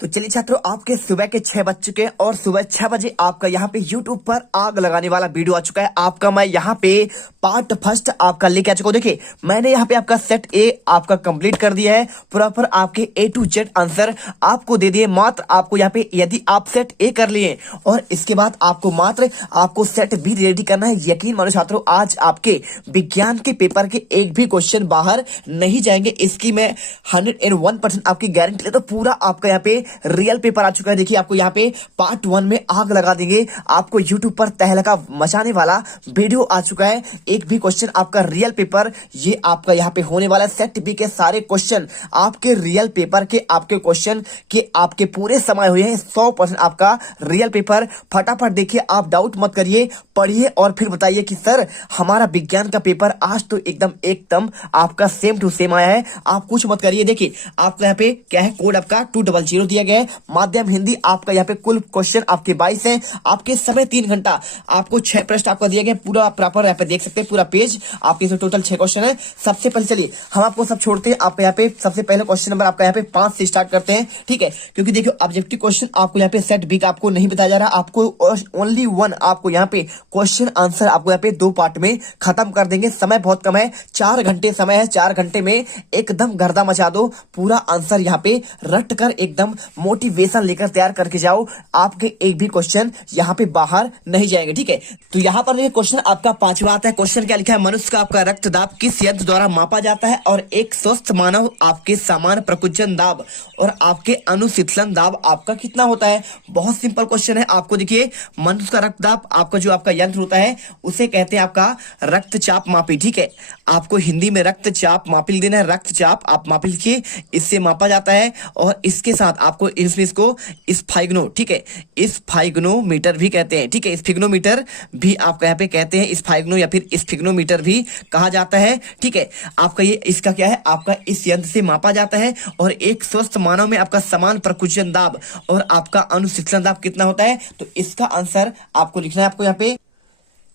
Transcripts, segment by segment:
तो चलिए छात्रों, आपके सुबह के 6 बज चुके हैं और सुबह 6 बजे आपका यहाँ पे YouTube पर आग लगाने वाला वीडियो आ चुका है। आपका मैं यहाँ पे पार्ट फर्स्ट आपका लेके आ चुका हूँ। देखिए, मैंने यहाँ पे आपका सेट ए आपका कंप्लीट कर दिया है। प्रॉपर आपके A to Z आंसर आपको दे दिए। मात्र आपको यहाँ पे यदि आप सेट ए कर लिए और इसके बाद आपको मात्र आपको सेट बी रेडी करना है। यकीन मानो छात्रों, आज आपके विज्ञान के पेपर के एक भी क्वेश्चन बाहर नहीं जाएंगे, इसकी मैं 101% आपकी गारंटी लेता हूं। पूरा आपका यहाँ पे रियल पेपर आ चुका है। देखिए, आपको यहाँ पे पार्ट 1 में आग लगा देंगे। आपको यूट्यूब पर तहलका मचाने वाला वीडियो आ चुका है। एक भी क्वेश्चन आपका रियल पेपर ये आपका यहाँ पे होने वाला है। सेट बी के सारे क्वेश्चन आपके रियल पेपर के आपके क्वेश्चन के आपके पूरे समय हुए हैं। 100% आपका रियल पेपर। फटाफट देखिए, आप डाउट मत करिए, पढ़िए और फिर बताइए कि सर हमारा विज्ञान का पेपर आज तो एकदम आपका सेम टू सेम आया है। आप कुछ मत करिए। देखिए, आपको यहाँ पे क्या है, कोड आपका 200 दिया गया है। माध्यम हिंदी आपका यहाँ पे कुल क्वेश्चन आपके 22 हैं। आपके समय 3 घंटा। आपको 6 प्रश्न आपका दिया गया, पूरा प्रॉपर यहाँ पे देख सकते हैं, पूरा पेज आपके इसमें टोटल 6 क्वेश्चन है। सबसे पहले चलिए हम आपको सब छोड़ते हैं। आप यहाँ पे सबसे पहले क्वेश्चन नंबर आपका यहाँ पे 5 से स्टार्ट करते हैं, ठीक है। क्योंकि देखियो, ऑब्जेक्टिव क्वेश्चन आपको यहाँ पे सेट बी का आपको नहीं बताया जा रहा। आपको ओनली वन आपको यहाँ पे क्वेश्चन आंसर आपको यहाँ पे 2 पार्ट में खत्म कर देंगे। समय बहुत कम है, 4 घंटे समय है। 4 घंटे में एकदम गर्दा मचा दो। पूरा आंसर यहाँ पे रट कर एकदम मोटिवेशन लेकर तैयार करके जाओ। आपके एक भी क्वेश्चन यहाँ पे बाहर नहीं जाएंगे, ठीक है। तो यहाँ पर ये क्वेश्चन आपका 5वां आता है। क्वेश्चन क्या लिखा है, मनुष्य का आपका रक्तदाब किस यंत्र द्वारा मापा जाता है और एक स्वस्थ मानव आपके सामान्य प्रकुंचन दाब और आपके अनुशीतलन दाब आपका कितना होता है। बहुत सिंपल क्वेश्चन है। आपको देखिए, मनुष्य का रक्तदाब आपका जो आपका यंत्र होता है उसे कहते हैं आपका रक्तचाप मापी, ठीक है। आपको हिंदी में रक्तचाप मापी लिख देना है। रक्तचाप आप मापी लिखिए, इससे मापा जाता है। और इसके साथ आपको इसको स्फाइग्नो, ठीक है, स्फाइग्नोमीटर भी कहते हैं, ठीक है। स्फिग्नोमीटर भी आपका यहाँ पे कहते हैं, स्फाइग्नो या फिर स्फिग्नोमीटर भी कहा जाता है, ठीक है। आपका ये इसका क्या है, आपका इस यंत्र से मापा जाता है। और एक स्वस्थ मानव में आपका समान प्रकुंचन दाब और आपका अनुशीतलन दाब कितना होता है। तो इसका आंसर आपको लिखना है आपको यहाँ पे,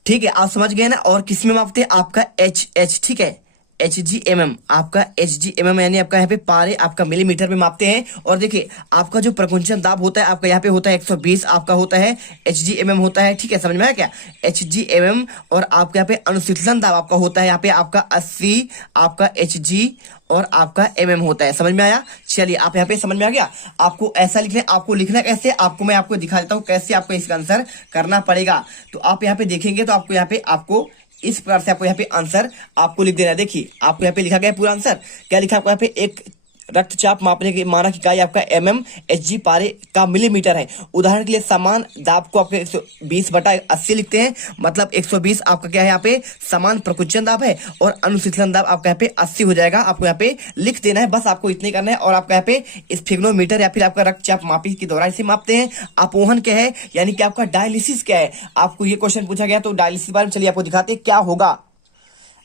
ठीक है। आप समझ गए ना। और किस में मापते हैं, आपका एच, ठीक है, Hgmm, आपका Hgmm यानी आपका यहाँ पे पारे आपका मिलीमीटर में मापते हैं। और देखिए, आपका जो प्रकुंचन दाब होता है आपका यहाँ पे होता है 120 आपका होता है, Hgmm होता है, ठीक है। समझ में आया क्या, Hgmm। और आपका यहाँ पे अनुशीतलन दाब आपका होता है यहाँ पे आपका 80 आपका Hg और आपका mm होता है। समझ में आया। चलिए, आप यहाँ पे समझ में आ गया। आपको ऐसा लिखना है। आपको लिखना कैसे, आपको मैं आपको दिखा देता हूँ कैसे आपको इसका आंसर करना पड़ेगा। तो आप यहाँ पे देखेंगे तो आपको यहाँ पे आपको इस प्रकार से आपको यहाँ पे आंसर आपको लिख देना है। देखिए, आपको यहाँ पे लिखा गया पूरा आंसर। क्या लिखा आपको यहाँ पे, एक रक्तचाप मापने की मानक इकाई आपका mm, Hg पारे का मिलीमीटर है। उदाहरण के लिए समान दाब को आपके 120/80 लिखते हैं। मतलब 120 आपका क्या है यहाँ पे समान प्रकुंचन दाब है और अनुशीतलन दाब आपका यहाँ पे 80 हो जाएगा। आपको यहाँ पे लिख देना है, बस आपको इतने करना है। और आपका यहाँ पे स्फिग्नोमीटर या फिर आपका रक्तचाप मापी के द्वारा इसे मापते हैं। अपोहन क्या है, यानी कि आपका डायलिसिस क्या है। आपको ये क्वेश्चन पूछा गया, तो डायलिसिस बारे में चलिए आपको दिखाते हैं क्या होगा।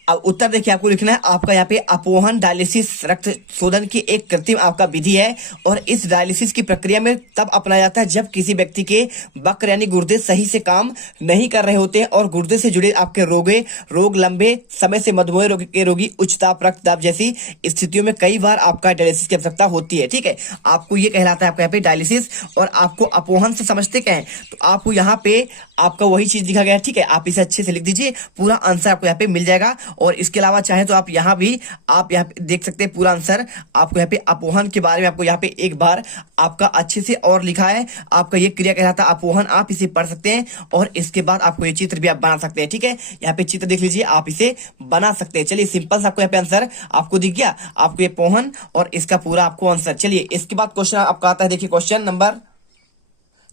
अब उत्तर देखिए, आपको लिखना है आपका यहाँ पे अपोहन डायलिसिस रक्त शोधन की एक कृत्रिम आपका विधि है। और इस डायलिसिस की प्रक्रिया में तब अपनाया जाता है जब किसी व्यक्ति के वक्र यानी गुर्दे सही से काम नहीं कर रहे होते हैं और गुर्दे से जुड़े आपके रोग लंबे समय से मधुमेह रोग के रोगी, उच्च ताप रक्तदाब जैसी स्थितियों में कई बार आपका डायलिसिस की आवश्यकता होती है, ठीक है। आपको ये कहलाता है आपका यहाँ पे डायलिसिस। और आपको अपोहन से समझते क्या है, तो आपको यहाँ पे आपका वही चीज दिखा गया है, ठीक है। आप इसे अच्छे से लिख दीजिए, पूरा आंसर आपको यहाँ पे मिल जाएगा। और इसके अलावा चाहे तो आप यहाँ पे देख सकते हैं पूरा आंसर। आपको यहाँ पे अपोहन के बारे में आपको यहाँ पे एक बार आपका अच्छे से और लिखा है। आपका ये क्रिया कहलाता है अपोहन। आप इसे पढ़ सकते हैं और इसके बाद आपको ये चित्र भी आप बना सकते हैं, ठीक है। यहाँ पे चित्र देख लीजिए, आप इसे बना सकते हैं। चलिए, सिंपल सा आपको यहाँ पे आंसर आपको दिख गया, आपको ये पोहन और इसका पूरा आपको आंसर। चलिए, इसके बाद क्वेश्चन आपका आता है, देखिए क्वेश्चन नंबर।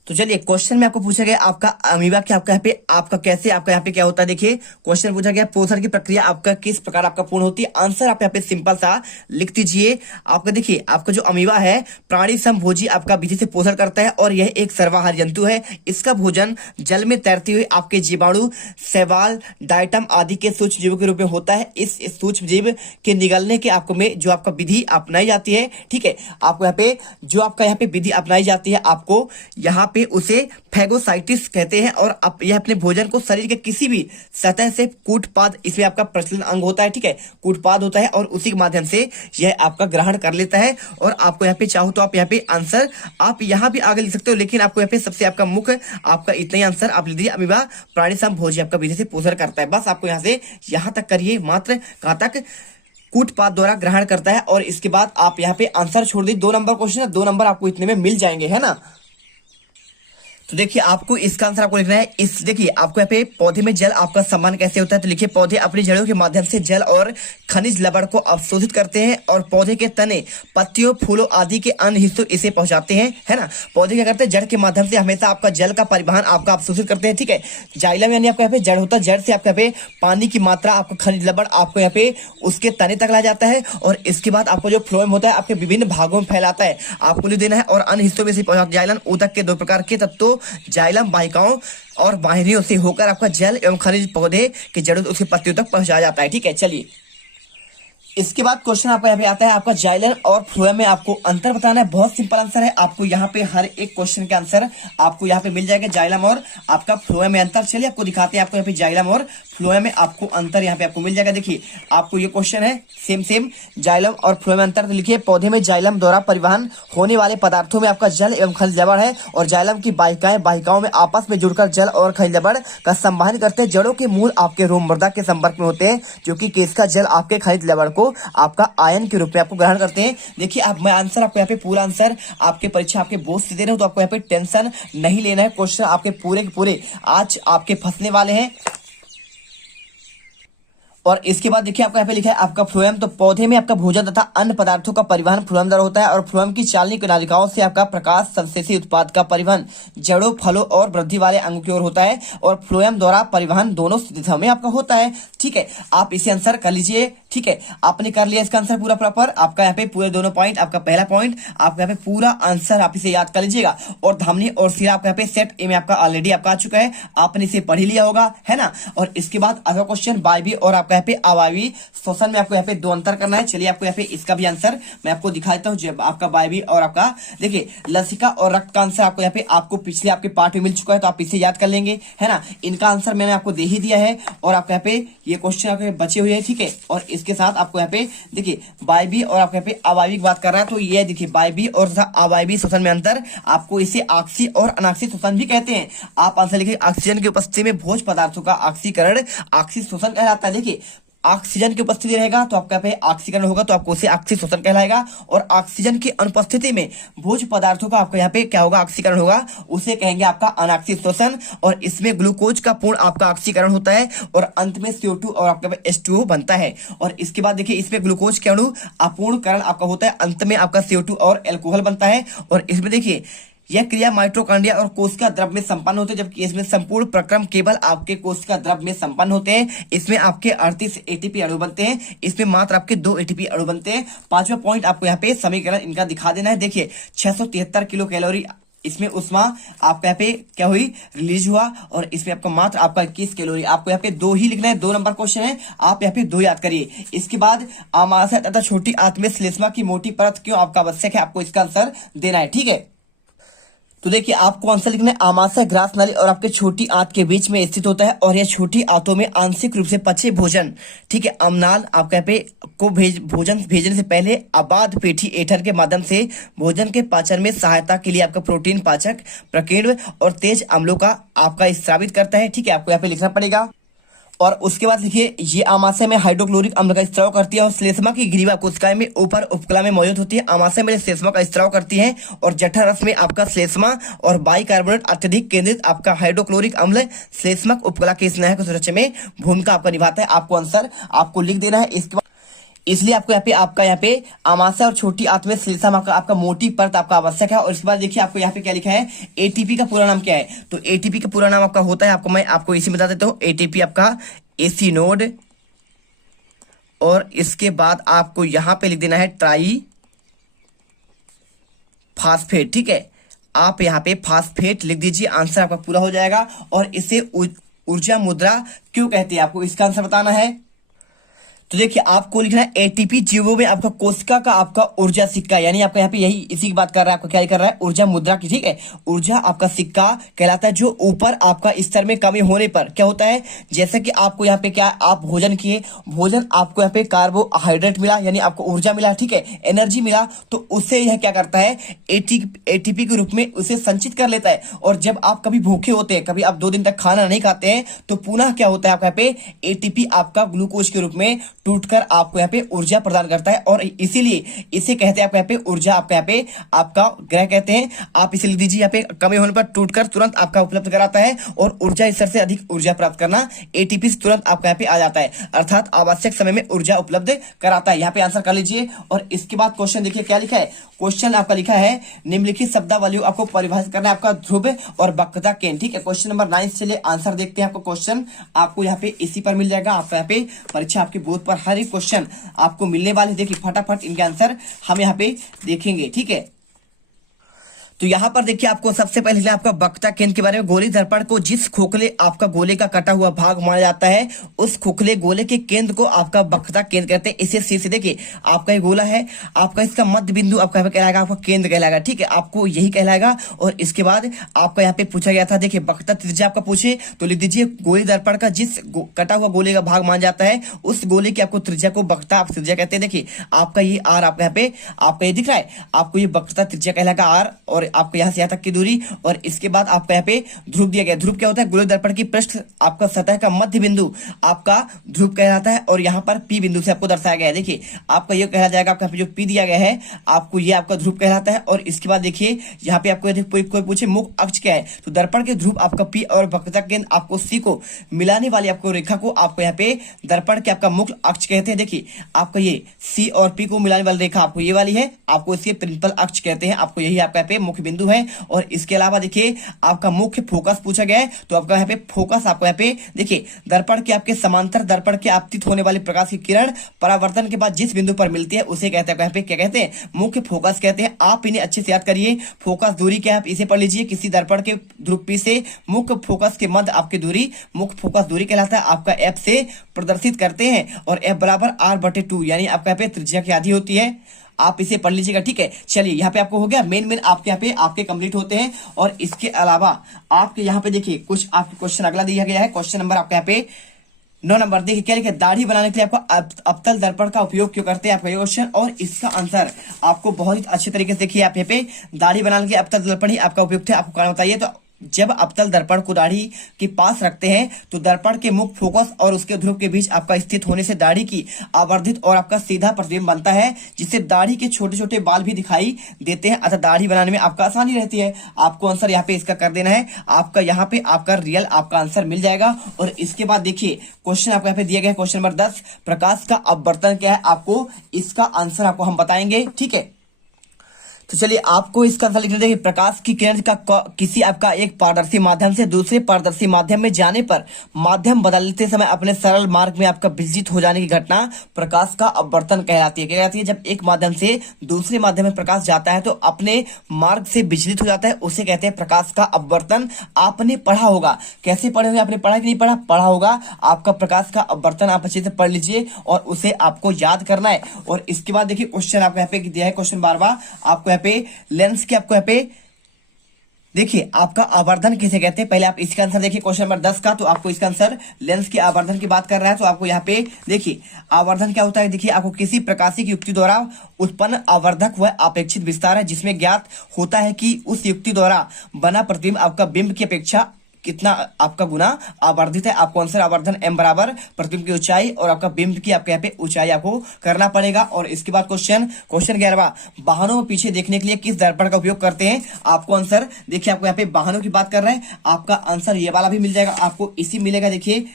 तो चलिए, क्वेश्चन में आपको पूछा गया आपका अमीबा क्या आपका यहाँ पे आपका कैसे आपका यहाँ पे क्या होता है। देखिए, क्वेश्चन पूछा गया पोषण की प्रक्रिया आपका किस प्रकार आपका पूर्ण होती है। आंसर आप यहाँ पे सिंपल सा लिख दीजिए। आपका देखिए, आपका जो अमीबा है प्राणी समभोजी आपका विधि से पोषण करता है और यह एक सर्वाहारी जंतु है। इसका भोजन जल में तैरते हुए आपके जीवाणु, शैवाल, डायटम आदि के सूक्ष्म जीवों के रूप में होता है। इस सूक्ष्म जीव के निगलने के आपको में जो आपका विधि अपनाई जाती है, ठीक है। आपको यहाँ पे जो आपका यहाँ पे विधि अपनाई जाती है, आपको यहाँ पे पे उसे फैगोसाइटिस कहते हैं। और यह अपने भोजन को शरीर के किसी भी सतह से कूटपाद, इसमें आपका प्रचलन अंग होता है, ठीक है, कूटपाद होता है और उसी के माध्यम से यह आपका ग्रहण कर लेता है। और आपको यहाँ पे चाहो तो आप यहाँ पे आंसर आप यहाँ भी आगे लिख सकते हो, लेकिन आपको यहाँ पे सबसे आपका मुख्य आपका इतना ही आंसर आप लिख दीजिए, अमीबा प्राणी संभोजी आपका विधि से पोषण करता है। बस आपको यहाँ से यहाँ तक करिए, मात्र कहाँ तक, कूटपाद द्वारा ग्रहण करता है। और इसके बाद आप यहाँ पे आंसर छोड़ दीजिए, 2 नंबर क्वेश्चन है, 2 नंबर आपको इतने में मिल जाएंगे, है ना। तो देखिए आपको इसका आंसर आपको लिखना है। इस देखिए आपको यहाँ पे पौधे में जल आपका सम्मान कैसे होता है, तो लिखिए पौधे अपनी जड़ों के माध्यम से जल और खनिज लवण को अवशोषित करते हैं और पौधे के तने, पत्तियों, फूलों आदि के अन्य हिस्सों इसे पहुंचाते हैं, है ना। पौधे क्या करते हैं, जड़ के माध्यम से हमेशा आपका जल का परिवहन आपका अवशोषित करते हैं, ठीक है। जाइलम यानी आपको यहाँ पे जड़ होता है, जड़ से आपके यहाँ पे पानी की मात्रा, आपको खनिज लवण आपको यहाँ पे उसके तने तक ला जाता है। और इसके बाद आपको जो फ्लोएम होता है आपके विभिन्न भागों में फैलाता है, आपको लिख देना है। और अन्य हिस्सों में से पहुंचाता। जाइलम ऊतक के 2 प्रकार के तत्वों जाइलम वाहिकाओं और वाहिनियों से होकर आपका जल एवं खनिज पौधे की जड़ों उसकी पत्तियों तक पहुंचाया जाता है, ठीक है। चलिए इसके बाद क्वेश्चन आपका यहाँ पे आता है, आपका जाइलम और फ्लोएम में आपको अंतर बताना है। बहुत सिंपल आंसर है, आपको यहाँ पे हर एक क्वेश्चन के आंसर आपको यहाँ पे मिल जाएगा, जाइलम और आपका फ्लोएम में अंतर। चलिए आपको दिखाते हैं, आपको यहाँ पे जाइलम और फ्लोएम में आपको अंतर यहाँ पे आपको मिल जाएगा। देखिए आपको ये क्वेश्चन है, सेम जाइलम और फ्लोएम में अंतर। तो लिखिए पौधे में जाइलम द्वारा परिवहन होने वाले पदार्थों में आपका जल एवं खनिज लवण है और जाइलम की वाहिकाओं में आपस में जुड़कर जल और खनिज लवण का संवहन करते हैं। जड़ों के मूल आपके रोम मृदा के संपर्क में होते हैं, जो कि केस का जल आपके खनिज लवण को आपका आयन के रूप में आपको ग्रहण करते हैं। देखिए अब मैं आंसर आपको यहाँ पे पूरा आंसर आपके परीक्षा आपके बोर्ड से दे रहा हूं, तो आपको यहाँ पे टेंशन नहीं लेना है। क्वेश्चन आपके पूरे के पूरे आज आपके फंसने वाले हैं। और इसके बाद देखिए आपका यहाँ पे लिखा है आपका फ्लोएम, तो पौधे में आपका भोजन तथा अन्य पदार्थों का परिवहन फ्लोएम द्वारा होता है। और फ्लोएम की चालनी नालिकाओं से आपका प्रकाश संश्लेषी उत्पाद का परिवहन जड़ों, फलों और वृद्धि वाले अंगों की ओर होता है। और फ्लोएम द्वारा परिवहन दोनों दिशाओं में आपका होता है, ठीक है। आप इसे आंसर कर लीजिए, ठीक है। आपने कर लिया इसका आंसर पूरा प्रॉपर। आपका यहाँ पे पूरे दोनों पॉइंट, आपका पहला पॉइंट आपका यहाँ पे पूरा आंसर आप इसे याद कर लीजिएगा। और धमनी और सिरा आपका यहाँ पे सेट ए में आपका ऑलरेडी आपका आ चुका है, आपने इसे पढ़ ही लिया होगा, है ना। और इसके बाद अगला क्वेश्चन वायवी और आपका यहाँ पे अवायवी श्वसन में आपको यहाँ पे 2 अंतर करना है। चलिए आपको यहाँ पे इसका भी आंसर मैं आपको दिखा देता हूँ। जब आपका वायवी और आपका देखिए लसिका और रक्त का आंसर आपको यहाँ पे आपको पिछले आपके पार्ट में मिल चुका है, तो आप इसे याद कर लेंगे, है ना। इनका आंसर मैंने आपको दे ही दिया है। और आपको यहाँ पे ये क्वेश्चन आपके बचे हुए हैं, ठीक है। और इसके साथ आपको यहाँ पे देखिए वायवी और आपको यहाँ पे अवायवी की बात कर रहा है, तो ये देखिए वायवी और अवायवी श्वसन में अंतर, आपको इसे ऑक्सी और अनाक्सी श्वसन भी कहते हैं। आप आंसर लिखिए ऑक्सीजन की उपस्थिति में भोज्य पदार्थों का ऑक्सीकरण ऑक्सी श्वसन कहलाता है। देखिए ऑक्सीजन की उपस्थिति रहेगा तो आपका पे ऑक्सीकरण होगा, तो आपको उसे ऑक्सी श्वसन कहलाएगा। और ऑक्सीजन की अनुपस्थिति में भोज्य पदार्थों का आपका यहाँ पे क्या होगा, ऑक्सीकरण होगा, उसे कहेंगे आपका अनाक्सी श्वसन। और इसमें ग्लूकोज का पूर्ण आपका ऑक्सीकरण होता है और अंत में CO2 और आपका H2O बनता है। और इसके बाद देखिए इसमें ग्लूकोज के अणु अपूर्णकरण आपका होता है, अंत में आपका CO2 और एल्कोहल बनता है। और इसमें देखिए यह क्रिया माइटोकॉन्ड्रिया और कोशिका द्रव में संपन्न होते हैं, जबकि इसमें संपूर्ण प्रक्रम केवल आपके कोशिका द्रव में संपन्न होते हैं। इसमें आपके 38 ATP अणु बनते हैं, इसमें मात्र आपके 2 ATP अणु बनते हैं। 5वां पॉइंट आपको यहाँ पे समीकरण इनका दिखा देना है। देखिए 673 किलो कैलोरी इसमें उष्मा आपका यहाँ पे क्या हुई, रिलीज हुआ। और इसमें आपका मात्र आपका 21 कैलोरी, आपको यहाँ पे 2 ही लिखना है, 2 नंबर क्वेश्चन है, आप यहाँ पे 2 याद करिए। इसके बाद आमाशय तथा छोटी आंत में श्लेष्मा की मोटी परत क्यों आपका आवश्यक है, आपको इसका आंसर देना है, ठीक है। तो देखिए आपको आंसर लिखना है, आमाशय ग्रास नली और आपके छोटी आंत के बीच में स्थित होता है और यह छोटी आंतों में आंशिक रूप से पचे भोजन, ठीक है, अम्नाल आपका यहाँ पे को भोजन भेजने से पहले अबाध पेठी एठर के माध्यम से भोजन के पाचन में सहायता के लिए आपका प्रोटीन पाचक प्रकीर्ण और तेज अम्लों का आपका स्रावित करता है, ठीक है। आपको यहाँ पे लिखना पड़ेगा। और उसके बाद लिखिए ये आमाशय में हाइड्रोक्लोरिक अम्ल का स्त्राव करती है और श्लेष्मा की ग्रीवा कोशिकाएं में ऊपर उपकला में मौजूद होती है। आमाशय में श्लेष्मा का स्त्राव करती है और जठर रस में आपका श्लेष्मा और बाइकार्बोनेट अत्यधिक केंद्रित आपका हाइड्रोक्लोरिक अम्ल श्लेष्मक उपकला के स्नेह सुरक्षा में भूमिका आपका निभाता है। आपको आंसर आपको लिख देना है। इसके बाद इसलिए आपको यहाँ पे आमाशय और छोटी आंत में श्लेष्मा आपका मोटी परत आपका आवश्यक है। और इसके बाद देखिए आपको यहाँ पे क्या लिखा है, एटीपी का पूरा नाम क्या है, तो एटीपी का पूरा नाम आपका होता है, आपको मैं आपको इसी बता देता हूँ, एटीपी आपका एसी नोड। और इसके बाद आपको यहाँ पे लिख देना है ट्राई फास्फेट, ठीक है। आप यहाँ पे फास्फेट लिख दीजिए, आंसर आपका पूरा हो जाएगा। और इसे ऊर्जा मुद्रा क्यों कहते हैं, आपको इसका आंसर बताना है। तो देखिए आपको लिखना है एटीपी जीवो में आपका कोशिका का आपका ऊर्जा सिक्का, यानी आपका यहाँ पे यही इसी की बात कर रहा है, आपका क्या कर रहा है, ऊर्जा मुद्रा की, ठीक है। ऊर्जा आपका सिक्का कहलाता है जो ऊपर आपका स्तर में कमी होने पर क्या होता है, जैसे कि आपको यहाँ पे क्या आप भोजन किए, भोजन आपको यहाँ पे कार्बोहाइड्रेट मिला यानी आपको ऊर्जा मिला, ठीक है, एनर्जी मिला, तो उससे यह क्या करता है एटीपी के रूप में उसे संचित कर लेता है। और जब आप कभी भूखे होते हैं, कभी आप 2 दिन तक खाना नहीं खाते हैं, तो पुनः क्या होता है आपका यहाँ पे एटीपी आपका ग्लूकोज के रूप में टूटकर आपको यहाँ पे ऊर्जा प्रदान करता है। और इसीलिए इसे कहते हैं आपको यहाँ पे ऊर्जा, आपका यहाँ पे आपका ग्रह कहते हैं। आप इसे लिख दीजिए, यहाँ पे कमी होने पर टूटकर तुरंत आपका उपलब्ध कराता है, और ऊर्जा स्तर से अधिक ऊर्जा प्राप्त करना एटीपी से तुरंत आपका यहाँ पे आ जाता है, अर्थात आवश्यक समय में ऊर्जा उपलब्ध कराता है। यहाँ पे आंसर कर लीजिए। और इसके बाद क्वेश्चन देखिए क्या लिखा है, क्वेश्चन आपका लिखा है निम्नलिखित शब्दावली आपको परिभाषित करना है, आपका ध्रुव और वक्रता केंद्र, ठीक है। क्वेश्चन नंबर 9 से चलिए आंसर देखते हैं। आपको क्वेश्चन आपको यहाँ पे इसी पर मिल जाएगा, आपको यहाँ पे परीक्षा आपके बोर्ड पर हर एक क्वेश्चन आपको मिलने वाले, देखिए फटाफट इनके आंसर हम यहाँ पे देखेंगे, ठीक है। तो यहाँ पर देखिए आपको सबसे पहले आपका वक्रता केंद्र के बारे में, गोली दर्पण को जिस खोखले आपका गोले का कटा हुआ भाग माना जाता है, उस खोखले गोले के केंद्र को आपका वक्रता केंद्र कहते हैं। इसे सी से देखिए आपका ये गोला है, आपका इसका मध्य बिंदु आपका कहलाएगा, आपका केंद्र कहलाएगा, ठीक है, आपको यही कहलाएगा। और इसके बाद आपका यहाँ पे पूछा गया था, देखिए वक्रता त्रिज्या आपका पूछे तो लिख दीजिए गोली दर्पण का जिस कटा हुआ गोले का भाग माना जाता है, उस गोले की आपको त्रिज्या को वक्रता त्रिज्या कहते हैं। देखिए आपका ये आर आपका यहाँ पे आपका ये दिख रहा है, आपको ये वक्रता त्रिज्या कहलाएगा आर, और आपको यहां से यहां तक की दूरी। और इसके बाद आपका यहाँ पे ध्रुव दिया गया, ध्रुव क्या होता है, गोलीय दर्पण की पृष्ठ आपका सतह का मध्य बिंदु आपका ध्रुव कहलाता है, और यहाँ पर पी बिंदु से आपको दर्शाया गया है। देखिए आपका ये कहला जाएगा, आपका जो पी दिया गया है आपको ये आपका ध्रुव कहलाता है। और इसके बाद देखिए यहाँ पे आपको यदि कोई पूछे मुख्य अक्ष क्या है, तो दर्पण के ध्रुव आपका पी और वक्रता केंद्र आपको सी को मिलाने वाली आपको रेखा को आपको यहाँ पे दर्पण के आपका मुख्य अक्ष कहते हैं। देखिए आपका ये सी और पी को मिलाने वाली रेखा आपको ये वाली है, आपको इसके प्रिंसिपल अक्ष कहते हैं, आपको यही आपका यहाँ पे मुख्य बिंदु है। और इसके अलावा देखिए आपका मुख्य फोकस पूछा गया है, तो आपका यहाँ पे फोकस आपको यहाँ पे देखिए दर्पण के आपके समांतर दर्पण के आपतित होने वाली प्रकाश की किरण परावर्तन के बाद जिस बिंदु पर मिलती है उसे कहते हैं यहाँ पे क्या कहते हैं, मुख्य फोकस कहते हैं। आप इन्हें अच्छे से याद करिए। फोकस दूरी क्या है, आप इसे पढ़ लीजिए, किसी दर्पण के ध्रुव पी से मुख्य फोकस के मध्य आपकी दूरी मुख्य फोकस दूरी कहलाता है, आपका एफ से प्रदर्शित करते हैं। और एफ बराबर r/2 यानी आपका यहाँ पे त्रिज्या की आधी होती है, आप इसे पढ़ लीजिएगा, ठीक है। चलिए यहाँ पे आपको हो गया, मेन आपके यहाँ पे आपके कंप्लीट होते हैं। और इसके अलावा आपके यहाँ पे देखिए कुछ आपके क्वेश्चन अगला दिया गया है, क्वेश्चन नंबर आपके यहाँ पे 9 नंबर देखिए क्या लिखा, दाढ़ी बनाने के लिए आपको अवतल दर्पण का उपयोग क्यों करते हैं, आपका क्वेश्चन। और इसका आंसर आपको बहुत ही अच्छे तरीके से देखिए, आप यहाँ पे दाढ़ी बनाने के अवतल दर्पण ही आपका उपयोग थे, आपको कारण बताइए। तो जब अवतल दर्पण को दाढ़ी के पास रखते हैं तो दर्पण के मुख्य फोकस और उसके ध्रुव के बीच आपका स्थित होने से दाढ़ी की आवर्धित और आपका सीधा प्रतिबिंब बनता है, जिससे दाढ़ी के छोटे छोटे बाल भी दिखाई देते हैं, अतः दाढ़ी बनाने में आपका आसानी रहती है। आपको आंसर यहाँ पे इसका कर देना है, आपका यहाँ पे आपका रियल आपका आंसर मिल जाएगा। और इसके बाद देखिए क्वेश्चन आपको यहाँ पे दिया गया है, क्वेश्चन नंबर 10, प्रकाश का अपवर्तन क्या है, आपको इसका आंसर आपको हम बताएंगे, ठीक है। तो चलिए आपको इसका आंसर लिखना है, प्रकाश की किरण का किसी आपका एक पारदर्शी माध्यम से दूसरे पारदर्शी माध्यम में जाने पर माध्यम बदलते समय अपने सरल मार्ग में आपका विचलित हो जाने की घटना प्रकाश का अपवर्तन कहलाती है। क्या कहलाती है, जब एक माध्यम से दूसरे माध्यम में प्रकाश जाता है तो अपने मार्ग से विचलित हो जाता है, उसे कहते हैं प्रकाश का अपवर्तन। आपने पढ़ा होगा, कैसे पढ़े होंगे, आपने पढ़ा कि नहीं पढ़ा, पढ़ा होगा। आपका प्रकाश का अपवर्तन आप अच्छे से पढ़ लीजिए और उसे आपको याद करना है। और इसके बाद देखिए क्वेश्चन आपको यहाँ पे दिया है, क्वेश्चन 12 आपको यहाँ पे लेंस के आपको यहाँ पे देखिए आपका आवर्धन किसे कहते हैं, पहले आप इसका आंसर देखिए क्वेश्चन नंबर 10 का। तो आपको इसका आंसर लेंस के आवर्धन की बात कर रहा है, तो आपको यहाँ पे देखिए आवर्धन क्या होता है, देखिए आपको किसी प्रकाशिक युक्ति द्वारा उत्पन्न आवर्धक वह अपेक्षित विस्तार है जिसमें ज्ञात होता है कि उस युक्ति द्वारा बना प्रतिबिंब आपका बिंब की अपेक्षा कितना आपका गुना आवर्धित है। आपको आंसर आवर्धन m बराबर प्रतिबिंब की ऊंचाई और आपका बिंब की आपके यहाँ पे ऊंचाई आपको करना पड़ेगा। और इसके बाद क्वेश्चन 11वां, वाहनों में पीछे देखने के लिए किस दर्पण का उपयोग करते हैं, आपको आंसर देखिए आपको यहाँ पे वाहनों की बात कर रहे हैं, आपका आंसर ये वाला भी मिल जाएगा, आपको इसी मिलेगा। देखिए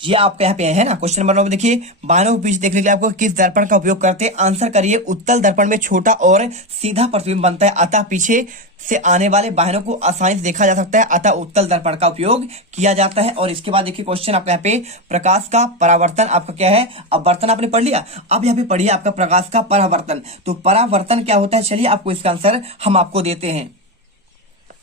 ये आपके यहाँ पे है ना, क्वेश्चन नंबर 9 देखिए वाहनों को पीछे देखने के लिए आपको किस दर्पण का उपयोग करते हैं, आंसर करिए। उत्तल दर्पण में छोटा और सीधा प्रतिबिंब बनता है, अतः पीछे से आने वाले वाहनों को आसानी से देखा जा सकता है, अतः उत्तल दर्पण का उपयोग किया जाता है। और इसके बाद देखिए क्वेश्चन आपके यहाँ पे प्रकाश का परावर्तन आपका क्या है, अपवर्तन आपने पढ़ लिया। अब यहाँ पे पढ़िए आपका प्रकाश का परावर्तन। तो परावर्तन क्या होता है, चलिए आपको इसका आंसर हम आपको देते हैं।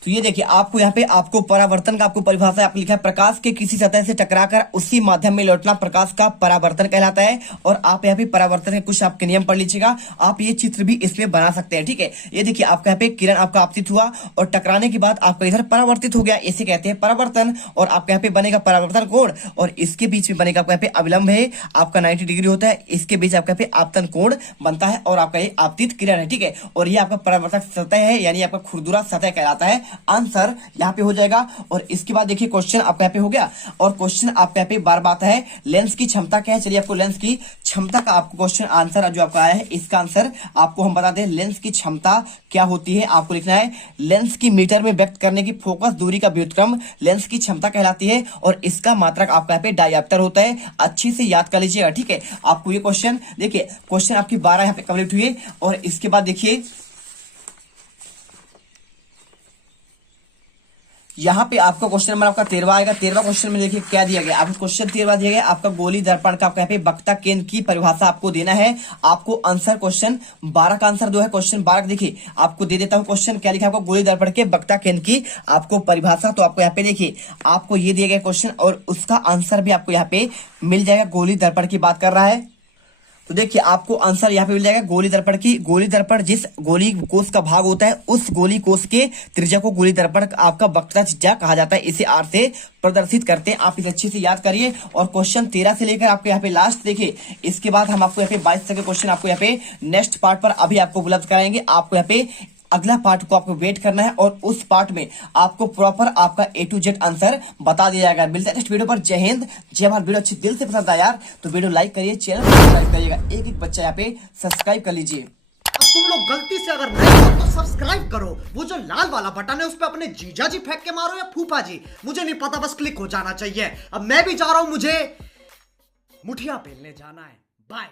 तो ये देखिए आपको यहाँ पे आपको परावर्तन का आपको परिभाषा आपको लिखा है, प्रकाश के किसी सतह से टकराकर उसी माध्यम में लौटना प्रकाश का परावर्तन कहलाता है। और आप यहाँ पे परावर्तन के कुछ आपके नियम पढ़ लीजिएगा, आप ये चित्र भी इसमें बना सकते हैं, ठीक है। ये देखिए आपका यहाँ पे किरण आपका आपतित हुआ और टकराने के बाद आपका इधर परावर्तित हो गया, इसे कहते हैं परावर्तन। और आपके यहाँ पे बनेगा परावर्तन कोण और इसके बीच में बनेगा आपका यहाँ पे अविलंब है, आपका 90 डिग्री होता है, इसके बीच आपका यहाँ पे आपतन कोण बनता है और आपका ये आपतित किरण है, ठीक है। और ये आपका परावर्तक सतह है, यानी आपका खुरदुरा सतह कहलाता है। आंसर यहाँ पे हो जाएगा। और इसके बाद देखिए क्वेश्चन आपका यहाँ पे हो गया और क्वेश्चन आपका यहाँ पे बार बात है लेंस की क्षमता क्या है। चलिए आपको लेंस की क्षमता का आपको क्वेश्चन आंसर जो आपका आया है, इसका आंसर आपको हम बता दें, लेंस की क्षमता क्या होती है। आपको लिखना है लेंस की मीटर में व्यक्त करने की फोकस दूरी का व्युत्क्रम लेंस की क्षमता कहलाती है और इसका मात्रक आपका यहाँ पे डायऑप्टर होता है। अच्छी से याद कर लीजिएगा, ठीक है। आपको ये क्वेश्चन देखिए, क्वेश्चन आपकी 12 यहाँ पे कंप्लीट हुई और इसके बाद देखिए यहाँ पे आपका क्वेश्चन नंबर आपका 13 आएगा। 13 क्वेश्चन में देखिए क्या दिया गया, आपको क्वेश्चन 13 दिया गया, आपका गोली दर्पण का आपका यहाँ पे वक्ता केंद्र की परिभाषा आपको देना है। आपको आंसर क्वेश्चन 12 का आंसर दो है। क्वेश्चन 12 देखिए आपको दे देता हूँ, क्वेश्चन क्या लिखा है आपको, गोली दर्पण के वक्ता केंद्र की आपको परिभाषा। तो आपको यहाँ पे देखिए आपको ये दिया गया क्वेश्चन और उसका आंसर भी आपको यहाँ पे मिल जाएगा। गोली दर्पण की बात कर रहा है, तो देखिए आपको आंसर यहाँ पे मिल जाएगा गोली दर्पण की। गोली दर्पण जिस गोली कोष का भाग होता है उस गोली कोष के त्रिज्या को गोली दर्पण आपका वक्रता त्रिज्या कहा जाता है, इसे आर से प्रदर्शित करते हैं। आप इसे अच्छे से याद करिए। और क्वेश्चन 13 से लेकर आपको यहाँ पे लास्ट देखिए, इसके बाद हम आपको यहाँ पे 22 तक के क्वेश्चन आपको यहाँ पे नेक्स्ट पार्ट पर अभी आपको उपलब्ध कराएंगे। आपको यहाँ पे अगला पार्ट को आपको वेट करना है और उस पार्ट में आपको प्रॉपर आपका A to Z आंसर बता दिया जाएगा। मिलते हैं नेक्स्ट वीडियो पर। जय हिंद, जय भारत। वीडियो अच्छी दिल से पसंद आया यार तो वीडियो लाइक करिए, चैनल को सब्सक्राइब करिएगा। एक एक बच्चा यहाँ पे सब्सक्राइब कर लीजिए। अब तुम लोग गलती से अगर नहीं हो तो सब्सक्राइब करो, वो जो लाल वाला बटन है उस पर अपने जीजा जी फेंक के मारो या फूफा जी, मुझे नहीं पता, बस क्लिक हो जाना चाहिए। अब मैं भी जा रहा हूं, मुझे मुठिया पेलने जाना है। बाय।